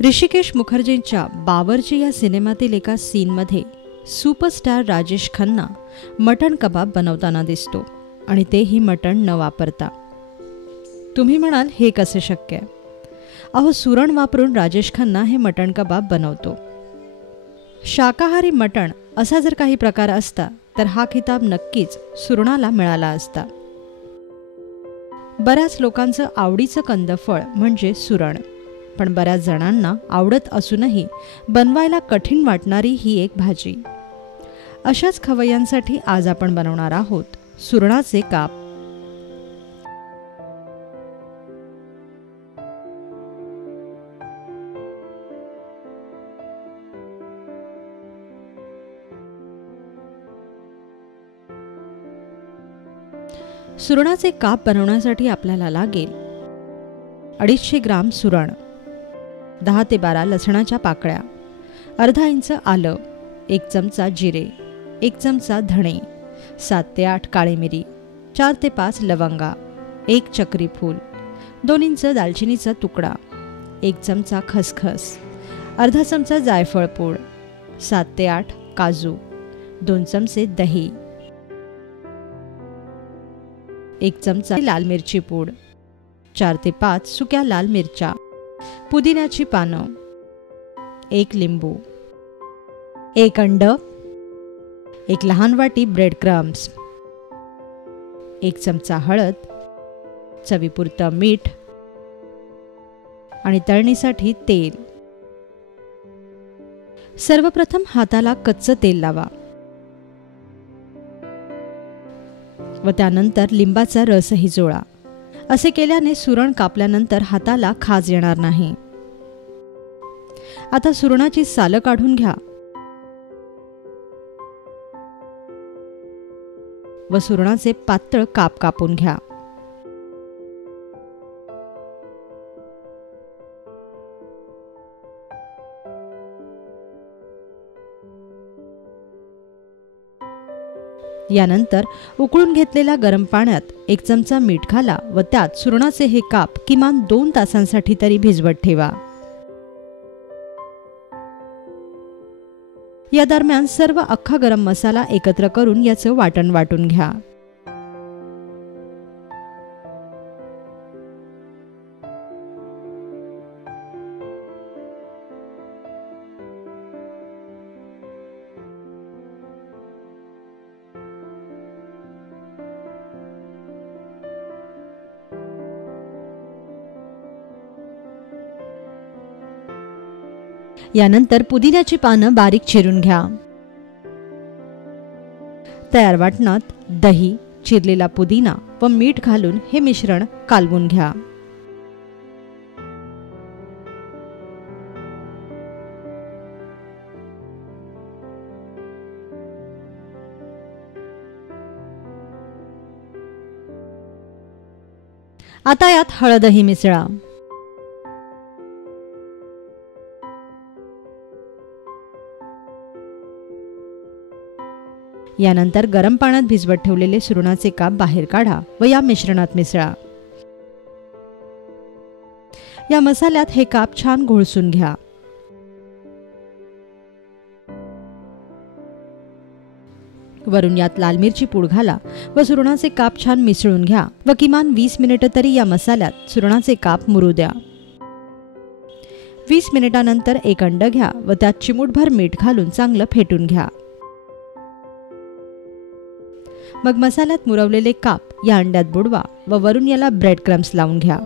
ऋषिकेश मुखर्जींच्या बावर्ची या सिनेमातील एका सीनमध्ये सुपरस्टार राजेश खन्ना मटण कबाब बनवताना दिसतो आणि तेही मटण न वापरता. तुम्ही म्हणाल हे कसे शक्य आहे? अहो, सुरण वापरून राजेश खन्ना हे मटण कबाब बनवतो. शाकाहारी मटण असा जर काही प्रकार असता तर हा खिताब नक्कीच सुरणाला मिळाला असता. बऱ्याच लोकांचं आवडीचं कंदफळ म्हणजे सुरण, पण बऱ्याच जणांना आवडत असूनही बनवायला कठीण वाटणारी ही एक भाजी. अशाच खवय्यांसाठी आज आपण बनवणार आहोत सुरणाचे काप. सुरणाचे काप बनवण्यासाठी आपल्याला लागेल 250 ग्राम सुरण, 10 ते 12 लसणाच्या पाकळ्या, अर्धा इंच आलं, 1 चमचा जिरे, 1 चमचा धणे, 7 ते 8 काळी मिरी, 4 ते 5 लवंगा, 1 चक्री फूल, 2 इंच दालचिनीचा तुकडा, 1 चमचा खसखस, अर्धा चमचा जायफळ पूड, 7 ते 8 काजू, 2 चमचे दही, 1 चमचा लाल मिरची पूड, 4 ते 5 सुक्या लाल मिरच्या, पुदिन्याची पानं, 1 लिंबू, 1 अंड, 1 लहान वाटी ब्रेड क्रम्स, 1 चमचा हळद, चवीपुरतं मीठ आणि तळणीसाठी तेल. सर्वप्रथम हाताला कच्चं तेल लावा व त्यानंतर लिंबाचा रसही जोडा. असे केल्याने सुरण कापल्यानंतर हाताला खाज येणार नाही. आता सुरणाची सालं काढून घ्या व सुरणाचे पातळ काप कापून घ्या. यानंतर उकळून घेतलेल्या गरम पाण्यात 1 चमचा मीठ घाला व त्यात सुरणाचे हे काप किमान 2 तासांसाठी तरी भिजवत ठेवा. या दरम्यान सर्व अख्खा गरम मसाला एकत्र करून याचं वाटण वाटून घ्या. यानंतर पुदिन्याची पानं बारीक चिरून घ्या. तयार वाटणात दही, चिरलेला पुदिना व मीठ घालून हे मिश्रण कालवून घ्या. आता यात हळदही मिसळा. यानंतर गरम पाण्यात भिजवत ठेवलेले सुरणाचे काप बाहेर काढा व या मिश्रणात मिसळा. या मसाल्यात हे काप छान घोळसून घ्या. वरून यात लाल मिरची पूड घाला व सुरणाचे काप छान मिसळून घ्या व किमान 20 मिनिटं तरी या मसाल्यात सुरणाचे काप मुरू द्या. 20 मिनिटांनंतर 1 अंड घ्या व त्यात चिमूटभर मीठ घालून चांगलं फेटून घ्या. मग मसाल्यात मुरवलेले काप या अंड्यात बुडवा व वरून याला ब्रेड क्रम्स लावून घ्या.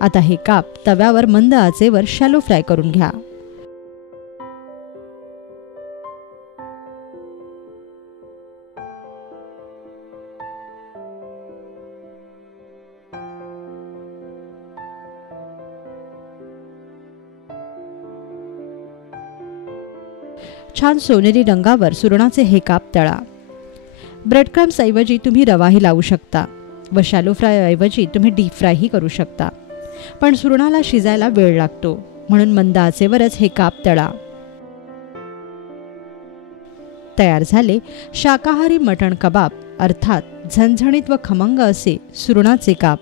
आता हे काप तव्यावर मंद आचेवर शॅलो फ्राय करून घ्या. छान सोनेरी रंगावर सुरणाचे हे काप तळा. ब्रेड क्रम्स ऐवजी तुम्ही रवाही लावू शकता व शॅलो फ्राय ऐवजी तुम्ही डीप फ्रायही करू शकता. पण सुरणाला शिजायला वेळ लागतो म्हणून मंद आचेवरच हे काप तळा. तयार झाले शाकाहारी मटण कबाब, अर्थात झणझणीत व खमंग असे सुरणाचे काप.